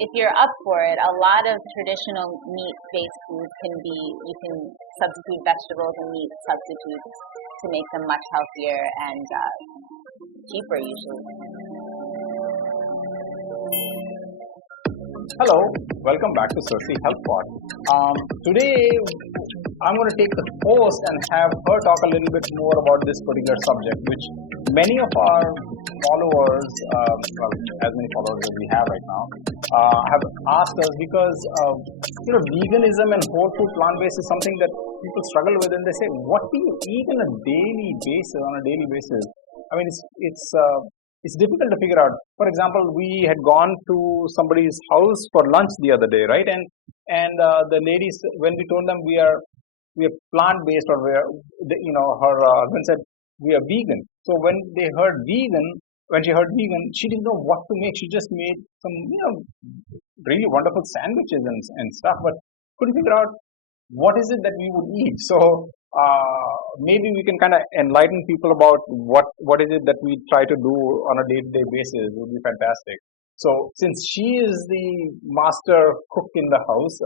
if you're up for it, a lot of traditional meat-based foods you can substitute vegetables and meat substitutes to make them much healthier and cheaper usually. Hello, welcome back to Circee Health Pod. Today, I'm going to take the host and have her talk a little bit more about this particular subject, which many of our followers, as many followers as we have right now, have asked us because veganism and whole food plant-based is something that people struggle with, and they say, what do you eat on a daily basis? I mean, it's difficult to figure out. For example, we had gone to somebody's house for lunch the other day, right? And the ladies, when we told them we are plant based, or her husband said we are vegan. So when she heard vegan, she didn't know what to make. She just made some really wonderful sandwiches and stuff, but couldn't figure out what is it that we would eat. So maybe we can kind of enlighten people about what is it that we try to do on a day-to-day basis. It would be fantastic. So since she is the master cook in the house,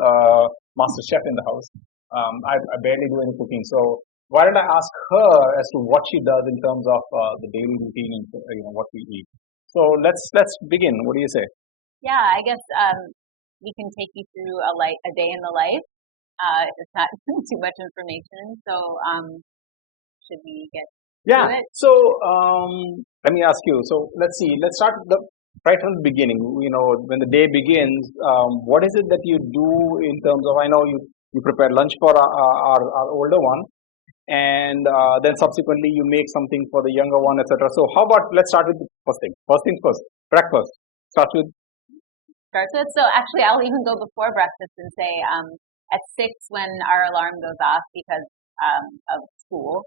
master chef in the house, I barely do any cooking. So why don't I ask her as to what she does in terms of the daily routine and what we eat. So let's begin. What do you say? Yeah, I guess we can take you through a day in the life. It's not too much information, so should we get to it? So let me ask you. So let's start right from the beginning. When the day begins, what is it that you do in terms of? I know you prepare lunch for our older one, and then subsequently you make something for the younger one, etc. So how about let's start with the first thing. First things first. Breakfast starts with. So actually, I'll even go before breakfast and say at 6 when our alarm goes off because of school,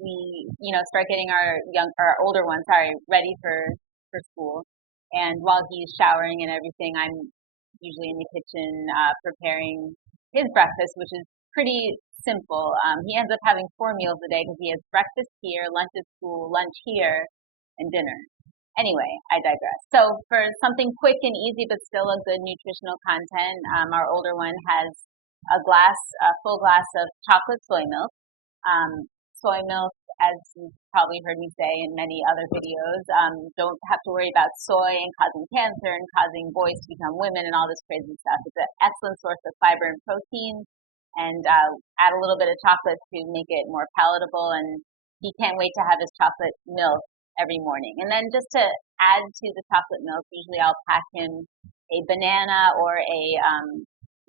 we start getting our older one ready for school. And while he's showering and everything, I'm usually in the kitchen preparing his breakfast, which is pretty simple. He ends up having 4 meals a day because he has breakfast here, lunch at school, lunch here, and dinner. Anyway, I digress. So for something quick and easy but still a good nutritional content, our older one has a full glass of chocolate soy milk. Soy milk, as you've probably heard me say in many other videos, don't have to worry about soy and causing cancer and causing boys to become women and all this crazy stuff. It's an excellent source of fiber and protein, and add a little bit of chocolate to make it more palatable, and he can't wait to have his chocolate milk every morning. And then just to add to the chocolate milk, usually I'll pack him a banana or a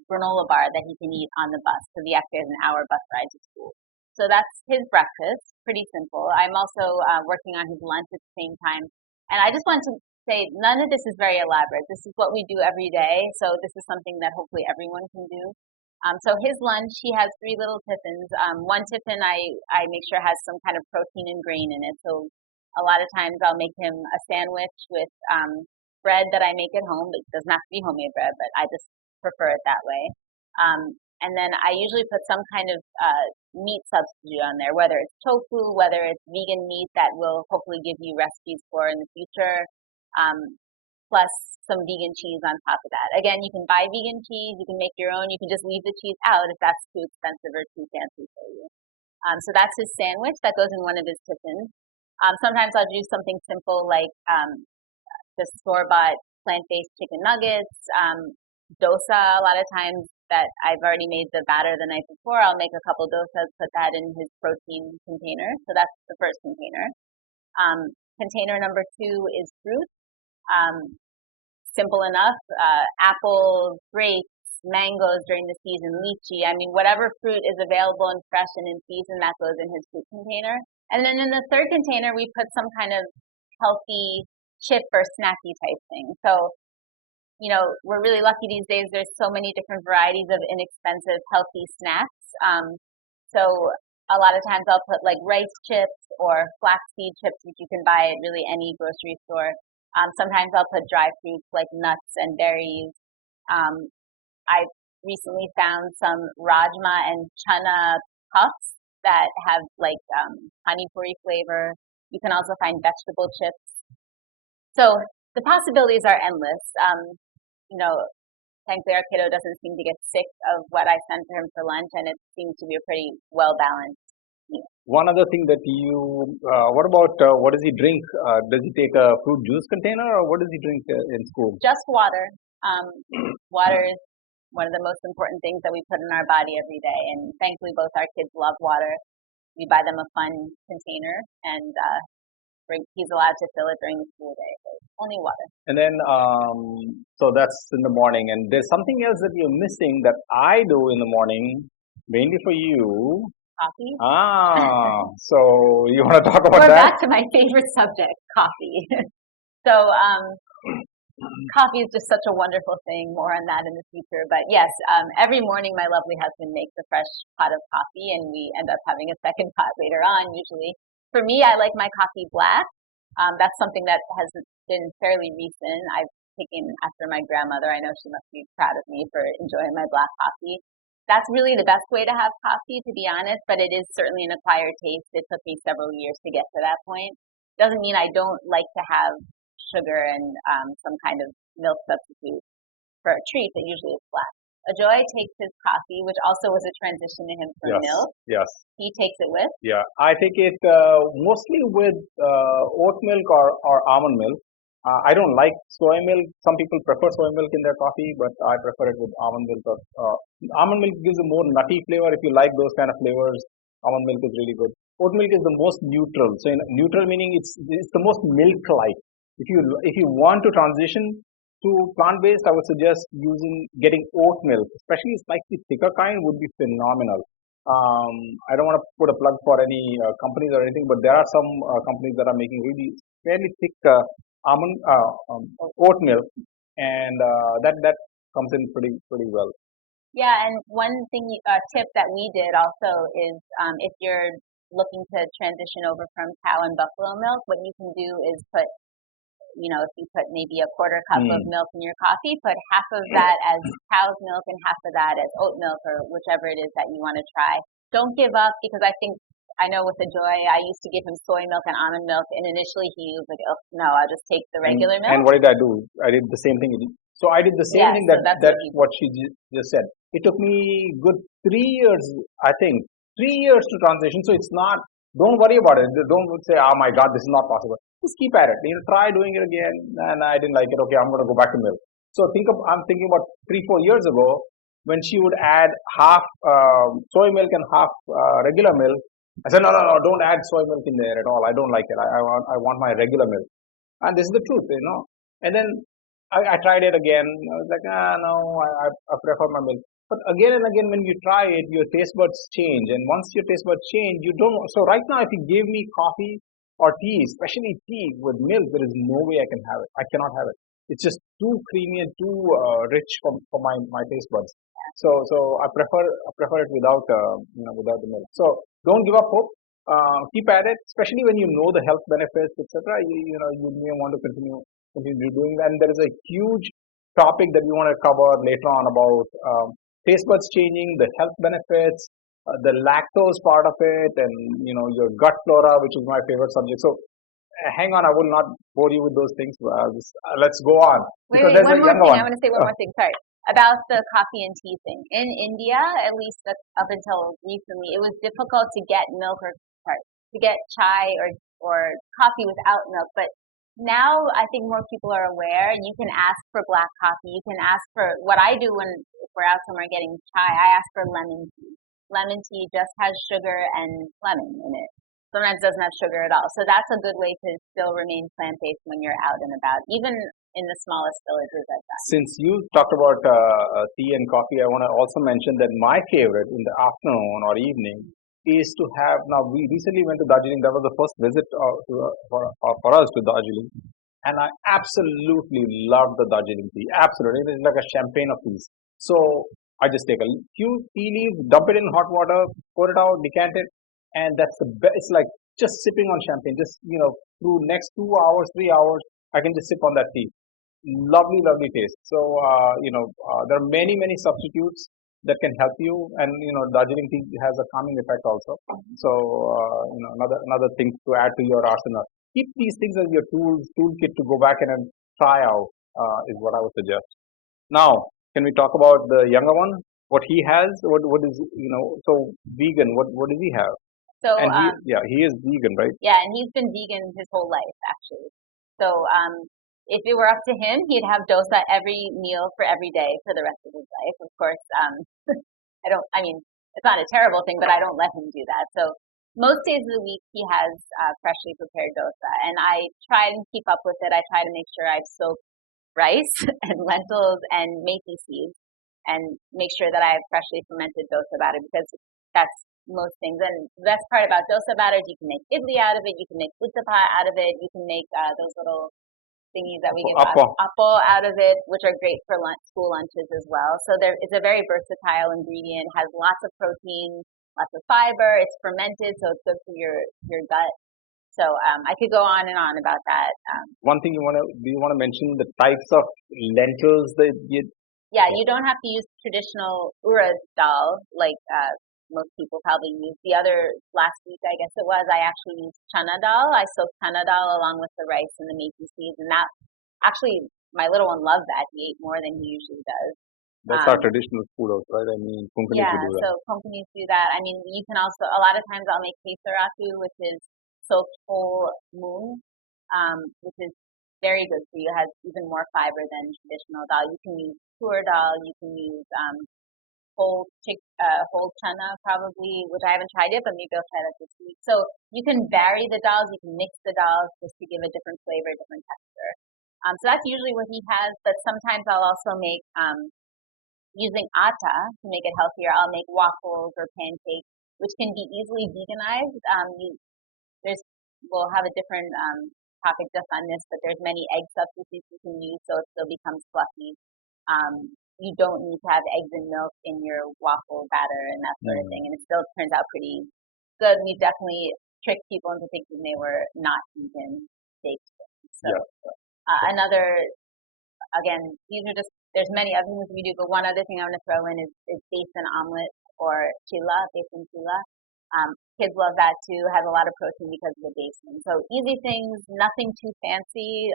granola bar that he can eat on the bus because he actually has an hour bus ride to school. So that's his breakfast, pretty simple. I'm also working on his lunch at the same time. And I just want to say none of this is very elaborate. This is what we do every day. So this is something that hopefully everyone can do. So his lunch, he has 3 little tiffins. One tiffin I make sure has some kind of protein and grain in it. So a lot of times I'll make him a sandwich with bread that I make at home. It doesn't have to be homemade bread, but I just prefer it that way. And then I usually put some kind of meat substitute on there, whether it's tofu, whether it's vegan meat that will hopefully give you recipes for in the future, plus some vegan cheese on top of that. Again, you can buy vegan cheese, you can make your own, you can just leave the cheese out if that's too expensive or too fancy for you. So that's his sandwich that goes in one of his tiffins. Sometimes I'll do something simple like just store-bought plant-based chicken nuggets, dosa. A lot of times that I've already made the batter the night before, I'll make a couple dosas, put that in his protein container. So that's the first container. Container number 2 is fruit. Simple enough. Apples, grapes, mangoes during the season, lychee. I mean, whatever fruit is available and fresh and in season, that goes in his fruit container. And then in the third container, we put some kind of healthy chip or snacky type thing. So, we're really lucky these days. There's so many different varieties of inexpensive, healthy snacks. So a lot of times I'll put like rice chips or flaxseed chips, which you can buy at really any grocery store. Sometimes I'll put dry fruits like nuts and berries. I've recently found some rajma and chana puffs that have like pani puri flavor. You can also find vegetable chips. So the possibilities are endless. thankfully our kiddo doesn't seem to get sick of what I send to him for lunch, and it seems to be a pretty well balanced meal. One other thing that what about what does he drink? Does he take a fruit juice container or what does he drink in school? Just water. Water is one of the most important things that we put in our body every day, and thankfully both our kids love water. We buy them a fun container, and he's allowed to fill it during the school day. So only water. And then, so that's in the morning. And there's something else that you're missing that I do in the morning, mainly for you. Coffee. So you want to talk about We're that? back to my favorite subject, coffee. So coffee is just such a wonderful thing. More on that in the future. But yes, every morning my lovely husband makes a fresh pot of coffee, and we end up having a second pot later on, usually. For me, I like my coffee black. That's something that has been fairly recent. I've taken after my grandmother. I know she must be proud of me for enjoying my black coffee. That's really the best way to have coffee, to be honest, but it is certainly an acquired taste. It took me several years to get to that point. Doesn't mean I don't like to have sugar and some kind of milk substitute for a treat, but usually it's black. Ajoy takes his coffee, which also was a transition to him from milk. Yes. He takes it with? Yeah, I take it mostly with oat milk or almond milk. I don't like soy milk. Some people prefer soy milk in their coffee, but I prefer it with almond milk. Almond milk gives a more nutty flavor. If you like those kind of flavors, almond milk is really good. Oat milk is the most neutral. So neutral meaning it's the most milk-like. If you want to transition to plant-based, I would suggest getting oat milk, especially slightly thicker kind would be phenomenal. I don't want to put a plug for any companies or anything, but there are some companies that are making really fairly thick almond oat milk, and that comes in pretty well. Yeah, and one thing tip that we did also is if you're looking to transition over from cow and buffalo milk, what you can do is put, if you put maybe a quarter cup of milk in your coffee, put half of that as cow's milk and half of that as oat milk or whichever it is that you want to try. Don't give up, because I know with Ajoy, I used to give him soy milk and almond milk, and initially he was like, "Oh no, I'll just take the regular milk." And what did I do? I did the same thing. So I did the same thing that what she just said. It took me good 3 years, I think, 3 years to transition. So it's not. Don't worry about it. Don't say, "Oh my God, this is not possible." Just keep at it. Try doing it again, and I didn't like it. Okay, I'm going to go back to milk. So I'm thinking about 3-4 years ago when she would add half soy milk and half regular milk. I said, no, don't add soy milk in there at all. I don't like it. I want my regular milk. And this is the truth, And then I tried it again. I was like, no, I prefer my milk. But again and again, when you try it, your taste buds change. And once your taste buds change, you don't. So right now, if you give me coffee or tea, especially tea with milk, there is no way I can have it. I cannot have it. It's just too creamy and too rich for my taste buds. So I prefer it without without the milk. So don't give up hope. Keep at it, especially when you know the health benefits, etc. You may want to continue doing that. And there is a huge topic that we want to cover later on about taste buds changing, the health benefits, the lactose part of it, and your gut flora, which is my favorite subject. So hang on, I will not bore you with those things. Let's go on. Wait, one more thing. I want to say one more thing. Sorry. About the coffee and tea thing. In India, at least up until recently, it was difficult to get to get chai or coffee without milk. But now I think more people are aware, and you can ask for black coffee. You can ask for what I do if we're out somewhere getting chai. I ask for lemon tea. Lemon tea just has sugar and lemon in it. Sometimes it doesn't have sugar at all. So that's a good way to still remain plant-based when you're out and about, even in the smallest villages like that. Since you talked about tea and coffee, I want to also mention that my favorite in the afternoon or evening is to have. Now, we recently went to Darjeeling. That was the first visit for us to Darjeeling. And I absolutely love the Darjeeling tea. Absolutely. It is like a champagne of teas. So I just take a few tea leaves, dump it in hot water, pour it out, decant it. And that's the best. It's like just sipping on champagne. Just, through next 2 hours, 3 hours, I can just sip on that tea. Lovely taste. So there are many substitutes that can help you, and Darjeeling tea has a calming effect also. So another thing to add to your arsenal. Keep these things as your toolkit to go back and try out is what I would suggest. Now, can we talk about the younger one? What he has? What is So vegan. What does he have? So And he is vegan, right? yeah, and he's been vegan his whole life actually. So if it were up to him, he'd have dosa every meal for every day for the rest of his life. Of course, I mean, it's not a terrible thing, but I don't let him do that. So most days of the week he has freshly prepared dosa, and I try and keep up with it. I try to make sure I've soaked rice and lentils and methi seeds, and make sure that I have freshly fermented dosa batter because that's most things. And the best part about dosa batter is you can make idli out of it, you can make uttapa out of it, you can make those little thingies that we give appo out of it, which are great for school lunches as well. So it's a very versatile ingredient, has lots of protein, lots of fiber, it's fermented, so it's good for your gut. So I could go on and on about that. One thing do you want to mention the types of lentils that you? Yeah, you don't have to use traditional urad dal like most people probably use. The other last week, I guess it was, I actually used chana dal. I soaked chana dal along with the rice and the methi seeds, and that actually my little one loved that. He ate more than he usually does. That's our traditional food also, right? I mean, Konkanis yeah, do that. So Konkanis do that. I mean, you can also, a lot of times I'll make kesaraku, which is soaked whole moong, which is very good for you. It has even more fiber than traditional dal. You can use tur dal. You can use whole chana probably, which I haven't tried yet, but maybe I'll try that this week. So you can vary the dals. You can mix the dals just to give a different flavor, different texture. So that's usually what he has. But sometimes I'll also make using atta to make it healthier. I'll make waffles or pancakes, which can be easily veganized. We'll have a different topic just on this, but there's many egg substitutes you can use so it still becomes fluffy. You don't need to have eggs and milk in your waffle batter and that sort of thing, and it still turns out pretty good. We've definitely tricked people into thinking they were not vegan baked things. So another, again, there's many other things we do, but one other thing I want to throw in is besan omelet or chila, besan chila. Kids love that too. Has a lot of protein because of the besan. So easy things, nothing too fancy.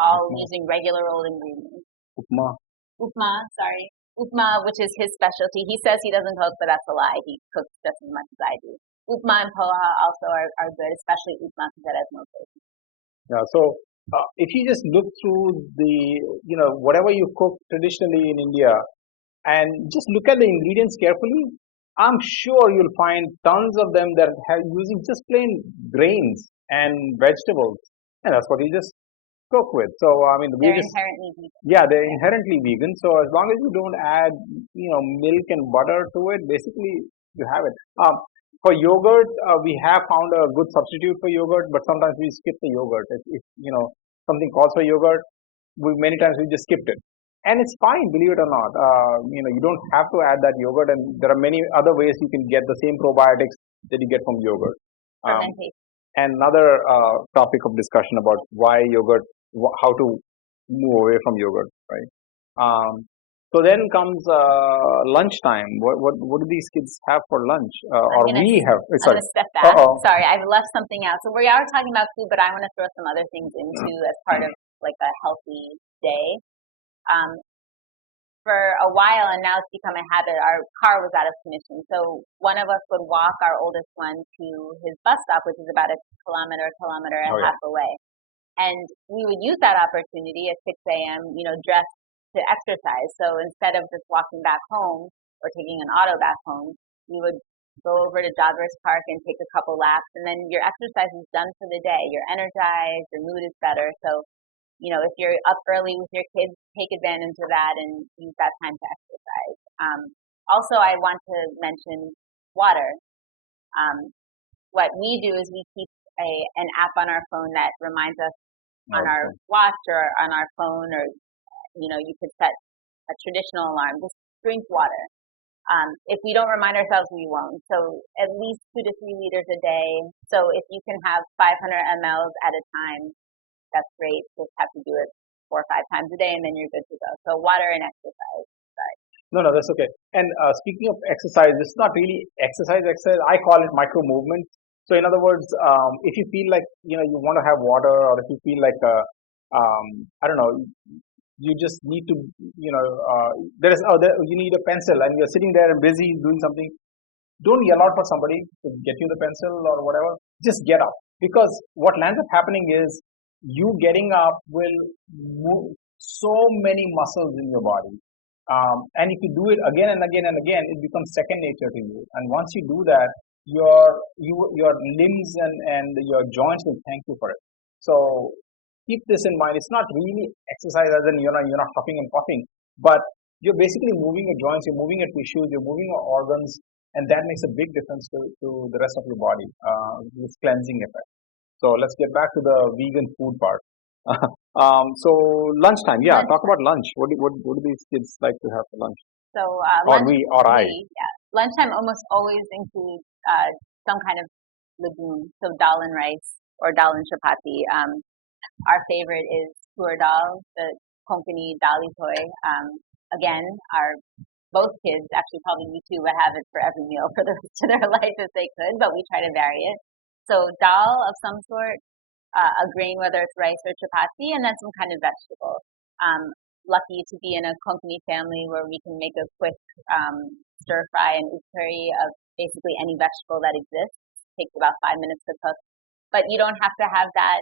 All using regular old ingredients. Upma, which is his specialty. He says he doesn't cook, but that's a lie. He cooks just as much as I do. Upma and poha also are good, especially upma because it has no protein. Yeah. So if you just look through whatever you cook traditionally in India and just look at the ingredients carefully, I'm sure you'll find tons of them that have using just plain grains and vegetables, and that's what you just cook with. So I mean, they're inherently vegan. Yeah, they're inherently vegan. So as long as you don't add milk and butter to it, basically you have it. For yogurt, we have found a good substitute for yogurt, but sometimes we skip the yogurt. If something calls for yogurt, many times we just skipped it, and it's fine, believe it or not. You don't have to add that yogurt, and there are many other ways you can get the same probiotics that you get from yogurt. And another topic of discussion about why yogurt, how to move away from yogurt, right? So then comes lunchtime. What do these kids have for lunch? I'm going to step back. Sorry, I've left something out. So we are talking about food, but I want to throw some other things into as part of like a healthy day. For a while, and now it's become a habit, our car was out of commission. So one of us would walk our oldest one to his bus stop, which is about a kilometer and a half away. And we would use that opportunity at 6 a.m., dressed to exercise. So instead of just walking back home or taking an auto back home, we would go over to Joggers Park and take a couple laps, and then your exercise is done for the day. You're energized, your mood is better. So, if you're up early with your kids, take advantage of that and use that time to exercise. Also, I want to mention water. What we do is we keep an app on our phone that reminds us on our watch or on our phone, or you could set a traditional alarm. Just drink water. If we don't remind ourselves, we won't. So at least 2 to 3 liters a day. So if you can have 500 mLs at a time, that's great. Just have to do it 4 or 5 times a day, and then you're good to go. So water and exercise. Sorry. No, that's okay. And speaking of exercise, it's not really exercise. I call it micro movement. So in other words, if you feel like you want to have water, or if you feel like I don't know, you just need to, you need a pencil and you're sitting there and busy doing something. Don't yell out for somebody to get you the pencil or whatever. Just get up, because what lands up happening is you getting up will move so many muscles in your body, and if you do it again and again and again, it becomes second nature to you. And once you do that, your limbs and your joints will thank you for it. So keep this in mind. It's not really exercise as in you're not huffing and puffing, but you're basically moving your joints, you're moving your tissues, you're moving your organs, and that makes a big difference to the rest of your body, this cleansing effect. So let's get back to the vegan food part. So lunchtime, yeah, talk about lunch. What do these kids like to have for lunch? So Or lunch, we, or I. yeah, lunchtime almost always includes some kind of legume, so dal and rice or dal and chapati. Our favorite is tur dal, the konkani dali toy. Again, our both kids, actually probably you too, would have it for every meal for the rest of their life if they could, but we try to vary it. So dal of some sort, a grain, whether it's rice or chapati, and then some kind of vegetable. Lucky to be in a konkani family where we can make a quick stir fry and curry of basically any vegetable that exists. It takes about 5 minutes to cook, but you don't have to have that,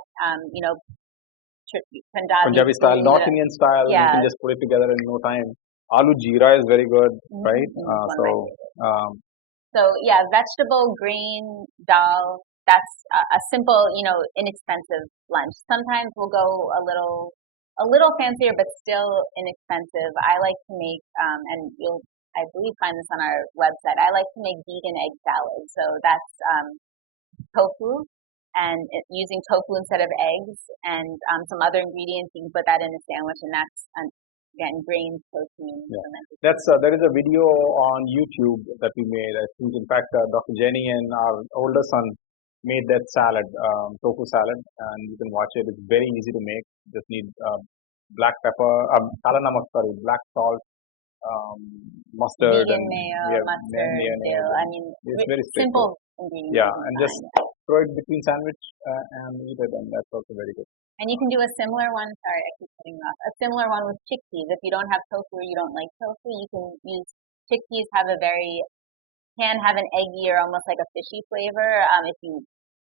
Punjabi style, North Indian style. Yeah. You can just put it together in no time. Aloo jeera is very good, right? So yeah, vegetable, grain, dal. That's a simple, inexpensive lunch. Sometimes we'll go a little fancier, but still inexpensive. I like to make, and you'll, I believe, find this on our website. I like to make vegan egg salad. So that's tofu, and using tofu instead of eggs, and some other ingredients. You can put that in a sandwich, and that's again grains, protein. Yeah. There is a video on YouTube that we made. I think, in fact, Dr. Jenny and our older son made that salad, tofu salad, and you can watch it. It's very easy to make. Just need black pepper, kala namak, sorry, black salt, mustard, vegan and mayo, mustard, dill. I mean, it's very simple ingredients. Yeah, and just throw it between sandwich and eat it, and that's also very good. And you can do a similar one. Sorry, I keep cutting you off. A similar one with chickpeas. If you don't have tofu or you don't like tofu, you can use chickpeas. Can have an eggy or almost like a fishy flavor if you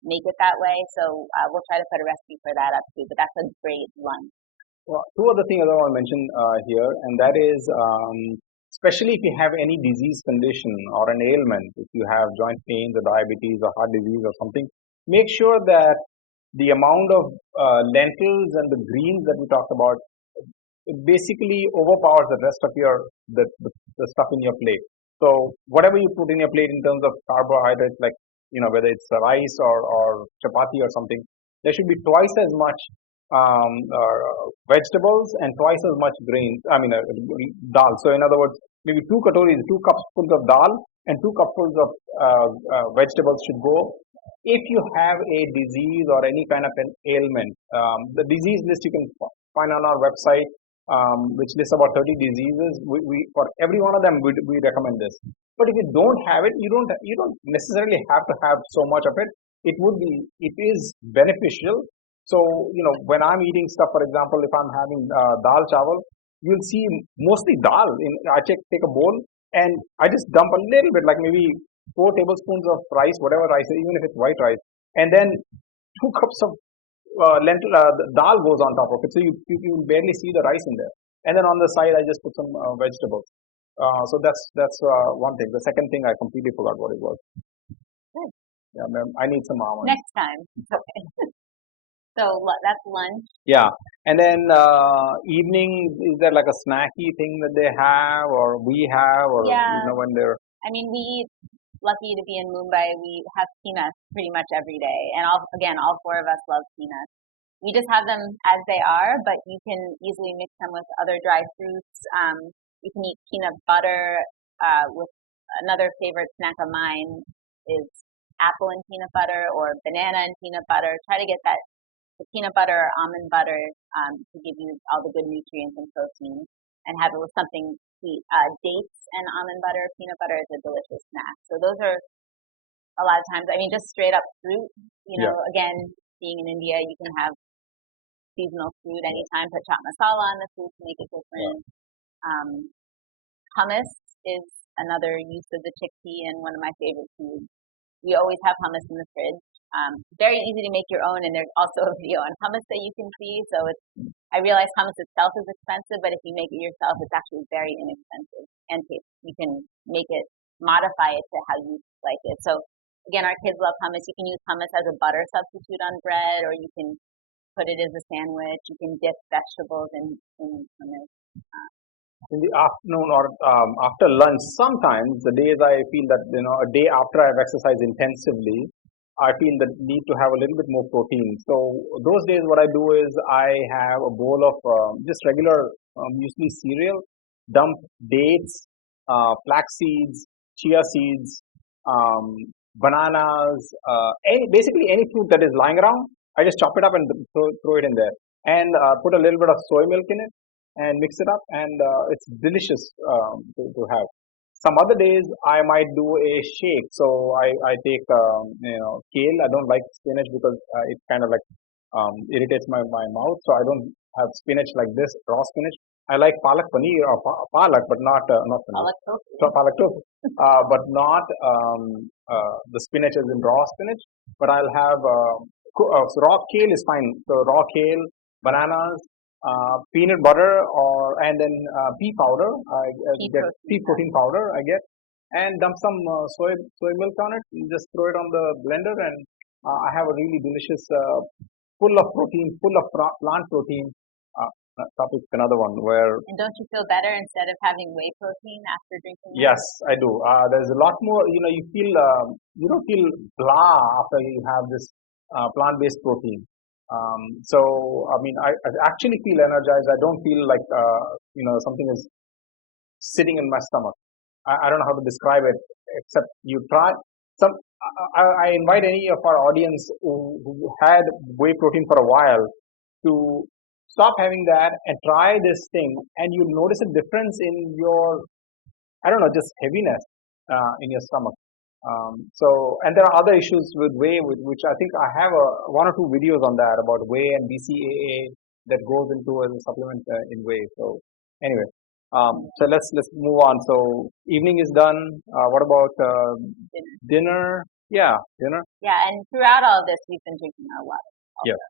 make it that way. So we'll try to put a recipe for that up too. But that's a great lunch. Well, two other things I want to mention here, and that is, especially if you have any disease condition or an ailment, if you have joint pains or diabetes or heart disease or something, make sure that the amount of lentils and the greens that we talked about, it basically overpowers the rest of the stuff in your plate. So whatever you put in your plate in terms of carbohydrates, like whether it's rice or chapati or something, there should be twice as much vegetables and twice as much grains. I mean, dal. So in other words, maybe 2 cupfuls of dal and 2 cupfuls of vegetables should go. If you have a disease or any kind of an ailment, the disease list you can find on our website, which lists about 30 diseases. We for every one of them we recommend this. But if you don't have it, you don't necessarily have to have so much of it. It is beneficial. So when I'm eating stuff, for example, if I'm having dal chawal, you'll see mostly dal. I take a bowl and I just dump a little bit, like maybe 4 tablespoons of rice, whatever rice, even if it's white rice, and then 2 cups of the dal goes on top of it, so you barely see the rice in there. And then on the side, I just put some vegetables. So that's one thing. The second thing, I completely forgot what it was. Good. Yeah, ma'am, I need some almonds. Next time. Okay. So that's lunch. Yeah, and then evening, is there like a snacky thing that they have, or we have, or when they're? I mean, we eat. Lucky to be in Mumbai, we have peanuts pretty much every day, and all 4 of us love peanuts. We just have them as they are, but you can easily mix them with other dry fruits. You can eat peanut butter with another favorite snack of mine is apple and peanut butter or banana and peanut butter. Try to get the peanut butter or almond butter to give you all the good nutrients and protein, and have it with something sweet. Dates and almond butter, peanut butter is a delicious snack. So those are a lot of times, I mean, just straight up fruit. Again, being in India, you can have seasonal food anytime. Put chaat masala on the food to make it different. Hummus is another use of the chickpea and one of my favorite foods. We always have hummus in the fridge. Very easy to make your own, and there's also a video on hummus that you can see. So I realize hummus itself is expensive, but if you make it yourself, it's actually very inexpensive and tasty. You can make it, modify it to how you like it. So again, our kids love hummus. You can use hummus as a butter substitute on bread, or you can put it as a sandwich. You can dip vegetables in hummus. In the afternoon or after lunch, sometimes the days I feel that, a day after I've exercised intensively, I feel the need to have a little bit more protein. So those days, what I do is I have a bowl of just regular, usually cereal, dump dates, flax seeds, chia seeds, bananas, basically any fruit that is lying around. I just chop it up and throw it in there, and put a little bit of soy milk in it, and mix it up, and it's delicious to have. Some other days I might do a shake. So I take kale. I don't like spinach because it kind of like irritates my mouth. So I don't have spinach like this, raw spinach. I like palak paneer or palak, but not paneer. Palak tofu. So palak tofu, but not the spinach as in raw spinach. But I'll have so raw kale is fine. So raw kale, bananas, peanut butter, and then pea powder. I get pea protein powder. I get, and dump some soy milk on it. And just throw it on the blender, and I have a really delicious, full of protein, full of plant protein. Topic another one where. And don't you feel better instead of having whey protein after drinking? Yes, I do. There's a lot more. You feel you don't feel blah after you have this plant-based protein. So I mean, I actually feel energized. I don't feel like something is sitting in my stomach. I don't know how to describe it, except you try some. I invite any of our audience who had whey protein for a while to stop having that and try this thing, and you'll notice a difference in your, I don't know, just heaviness in your stomach. And there are other issues with whey, which I think I have one or two videos on that about whey and BCAA that goes into as a supplement in whey. So anyway, so let's move on. So evening is done. What about dinner? Yeah, dinner. Yeah, and throughout all of this, we've been drinking our water. Also. Yeah.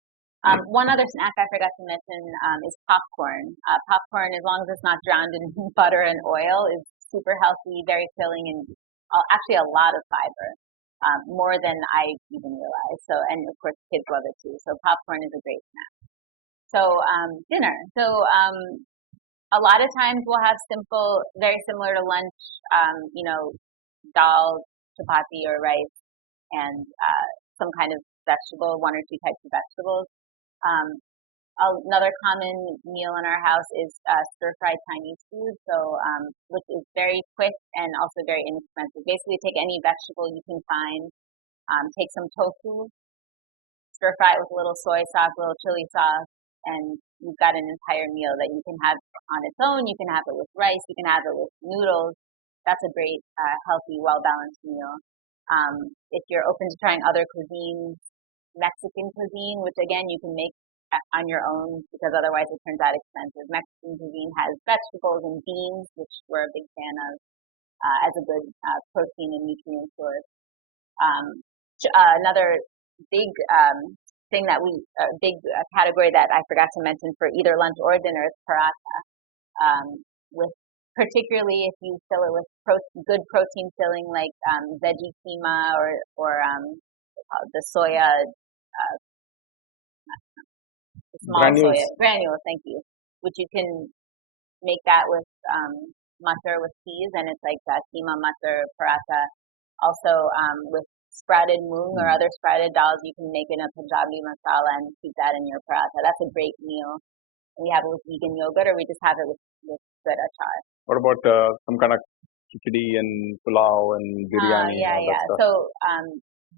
One other snack I forgot to mention is popcorn. Popcorn, as long as it's not drowned in butter and oil, is super healthy, very filling, and actually a lot of fiber, more than I even realized. So, and of course, kids love it too. So popcorn is a great snack. So dinner. So a lot of times we'll have simple, very similar to lunch, dal, chapati, or rice, and some kind of vegetable, one or two types of vegetables. Another common meal in our house is stir-fried Chinese food, so which is very quick and also very inexpensive. Basically, take any vegetable you can find, take some tofu, stir-fry it with a little soy sauce, a little chili sauce, and you've got an entire meal that you can have on its own. You can have it with rice. You can have it with noodles. That's a great, healthy, well-balanced meal. If you're open to trying other cuisines, Mexican cuisine, which again you can make on your own because otherwise it turns out expensive. Mexican cuisine has vegetables and beans, which we're a big fan of as a good protein and nutrient source. Another big thing that big category that I forgot to mention for either lunch or dinner is paratha. With particularly if you fill it with good protein filling like veggie keema or the soya. Small soya granules, thank you, which you can make that with matar with peas, and it's like keema matar paratha. Also, with sprouted moong or other sprouted dals, you can make it in a Punjabi masala and keep that in your paratha. That's a great meal. We have it with vegan yogurt, or we just have it with good achar. What about some kind of khichdi and pulao and biryani? Yeah. So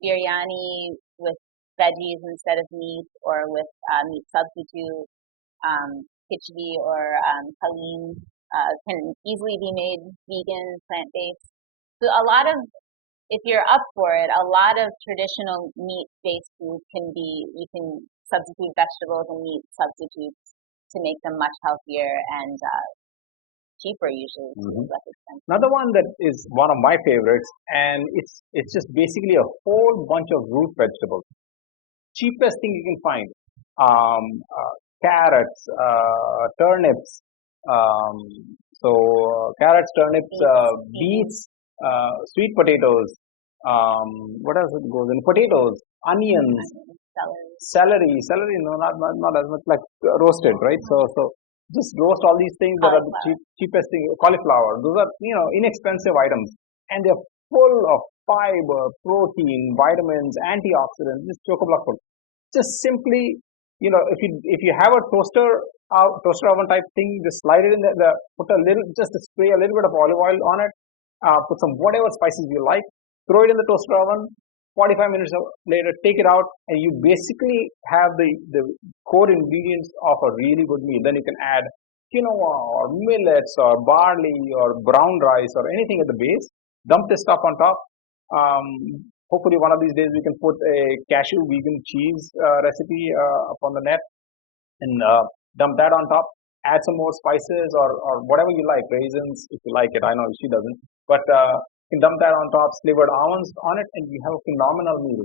biryani with veggies instead of meat, or with meat substitute, khichdi or halim can easily be made vegan, plant-based. So if you're up for it, a lot of traditional meat-based foods you can substitute vegetables and meat substitutes to make them much healthier and cheaper usually, less expensive. Another one that is one of my favorites, and it's just basically a whole bunch of root vegetables. Cheapest thing you can find. Carrots, turnips, carrots, turnips, beets, sweet potatoes, what else it goes in? Potatoes, onions, celery, no, not as much like roasted, right? So just roast all these things that are the cheapest thing. Cauliflower, those are, inexpensive items, and they're full of fiber, protein, vitamins, antioxidants, just chock-a-block full. Just simply, if you have a toaster oven type thing, just slide it in there, just spray a little bit of olive oil on it, put some whatever spices you like, throw it in the toaster oven. 45 minutes later, take it out, and you basically have the core ingredients of a really good meal. Then you can add quinoa or millets or barley or brown rice or anything at the base. Dump this stuff on top. Hopefully, one of these days we can put a cashew vegan cheese recipe up on the net and dump that on top. Add some more spices or whatever you like, raisins if you like it. I know she doesn't, but you can dump that on top, slivered almonds on it, and you have a phenomenal meal.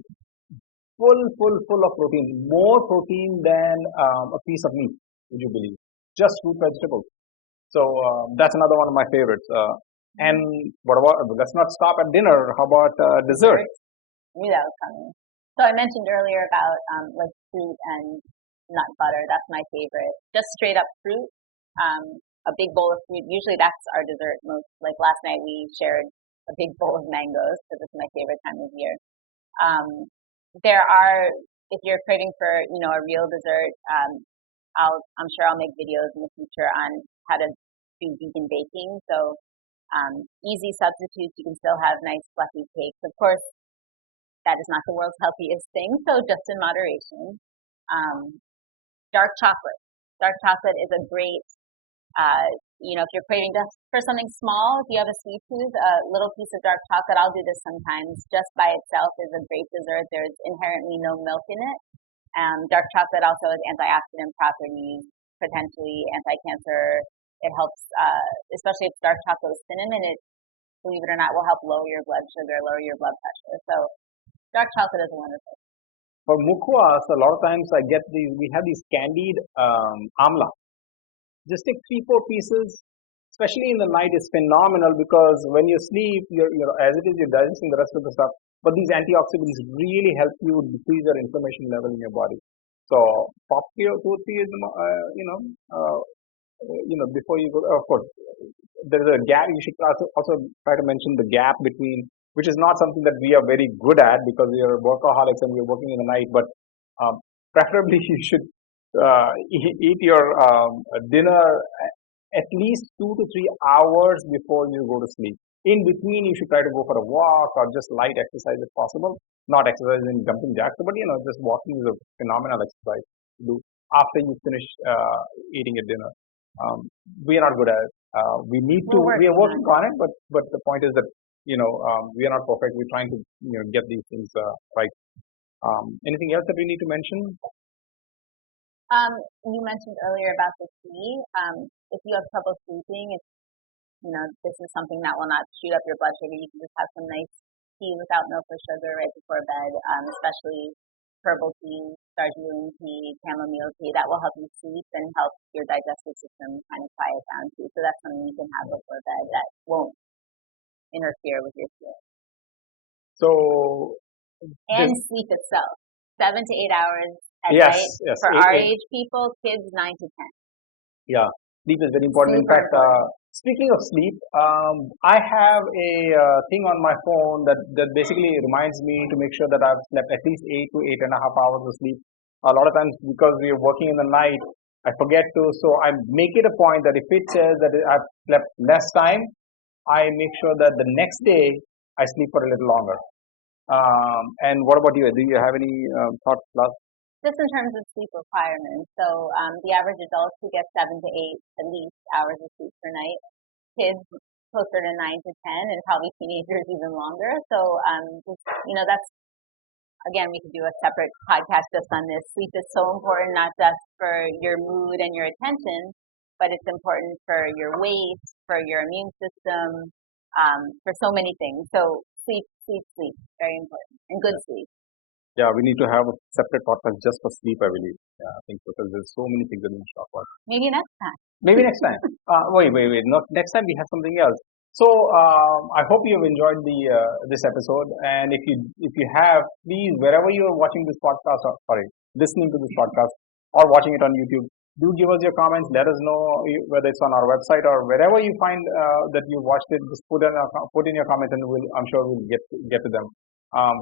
Full of protein, more protein than a piece of meat. Would you believe? Just root vegetables. So that's another one of my favorites. And what about? Let's not stop at dinner. How about dessert? I knew that was coming. So I mentioned earlier about like fruit and nut butter. That's my favorite. Just straight up fruit. A big bowl of fruit. Usually that's our dessert. Like last night we shared a big bowl of mangoes because it's my favorite time of year. If you're craving for a real dessert, I'm sure I'll make videos in the future on how to do vegan baking. So easy substitutes. You can still have nice fluffy cakes. Of course, that is not the world's healthiest thing, so just in moderation. Dark chocolate. Dark chocolate is a great, if you're craving just for something small, if you have a sweet tooth, a little piece of dark chocolate, I'll do this sometimes, just by itself is a great dessert. There's inherently no milk in it. Dark chocolate also has antioxidant properties, potentially anti-cancer. It helps, especially if dark chocolate with cinnamon, it, believe it or not, will help lower your blood sugar, lower your blood pressure. So dark chocolate is wonderful. For mukwas, a lot of times we have these candied amla. Just take 3-4 pieces, especially in the night, is phenomenal because when you sleep, as it is, you're digesting the rest of the stuff. But these antioxidants really help you decrease your inflammation level in your body. So pop 2 or 3 is, before you go. Of course, there's a gap. You should also try to mention the gap between, which is not something that we are very good at because we are workaholics and we are working in the night. But preferably, you should eat your dinner at least 2 to 3 hours before you go to sleep. In between, you should try to go for a walk or just light exercise if possible. Not exercise in jumping jacks, but just walking is a phenomenal exercise to do after you finish eating your dinner. We are not good at it. We are working on it, but the point is that we are not perfect. We're trying to get these things right. Anything else that we need to mention? You mentioned earlier about the tea. If you have trouble sleeping, this is something that will not shoot up your blood sugar. You can just have some nice tea without milk or sugar right before bed, especially herbal tea, darjeeling tea, chamomile tea. That will help you sleep and help your digestive system kind of quiet down too. So that's something you can have before bed that won't interfere with your sleep. And sleep itself, 7 to 8 hours at night. Yes, for our age people, kids 9 to 10. Yeah, sleep is very important. In fact, speaking of sleep, I have a thing on my phone that basically reminds me to make sure that I've slept at least 8 to 8.5 hours of sleep. A lot of times because we are working in the night, I forget to. So I make it a point that if it says that I've slept less time, I make sure that the next day I sleep for a little longer. And what about you? Do you have any thoughts, Lars? Just in terms of sleep requirements, so the average adult who gets 7 to 8 at least hours of sleep per night. Kids closer to 9 to 10, and probably teenagers even longer. So that's again, we could do a separate podcast just on this. Sleep is so important, not just for your mood and your attention, but it's important for your weight, for your immune system, for so many things. So sleep, very important, and good sleep. Yeah, we need to have a separate podcast just for sleep, I believe. Yeah, I think so, because there's so many things that we need to talk about. Maybe next time. Maybe next time. Wait. Not next time. We have something else. So I hope you've enjoyed this episode. And if you have, please, wherever you are watching this podcast, listening to this podcast or watching it on YouTube, do give us your comments. Let us know whether it's on our website or wherever you find that you watched it. Just put in your comments, and I'm sure we'll get to them.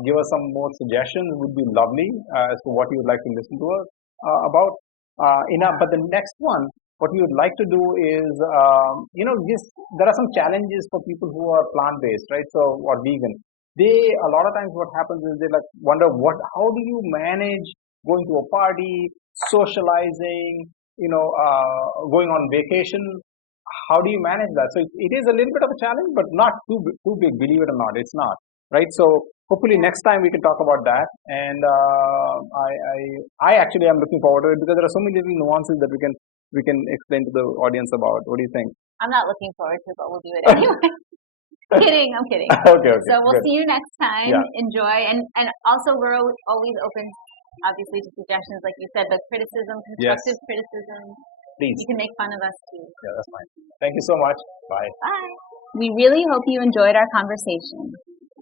Give us some more suggestions. Would be lovely as to what you would like to listen to us about. But the next one, what we would like to do is, there are some challenges for people who are plant-based, right? So, or vegan. A lot of times what happens is they wonder how do you manage going to a party, socializing, going on vacation. How do you manage that? So it is a little bit of a challenge, but not too big, believe it or not. It's not, right? So hopefully next time we can talk about that. And I actually am looking forward to it because there are so many little nuances that we can explain to the audience about. What do you think? I'm not looking forward to it, but we'll do it anyway. I'm kidding. Okay. So we'll good. see you next time. Yeah. Enjoy. And also we're always open, obviously, to suggestions, like you said, but constructive criticism. Please. You can make fun of us too. Yeah, that's fine. Thank you so much. Bye. Bye. We really hope you enjoyed our conversation.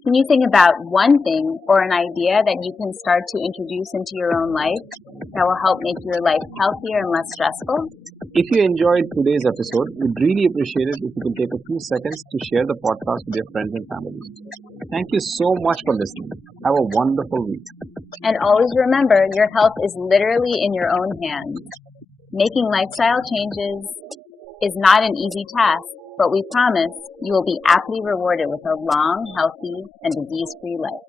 Can you think about one thing or an idea that you can start to introduce into your own life that will help make your life healthier and less stressful? If you enjoyed today's episode, we'd really appreciate it if you could take a few seconds to share the podcast with your friends and family. Thank you so much for listening. Have a wonderful week. And always remember, your health is literally in your own hands. Making lifestyle changes is not an easy task, but we promise you will be aptly rewarded with a long, healthy, and disease-free life.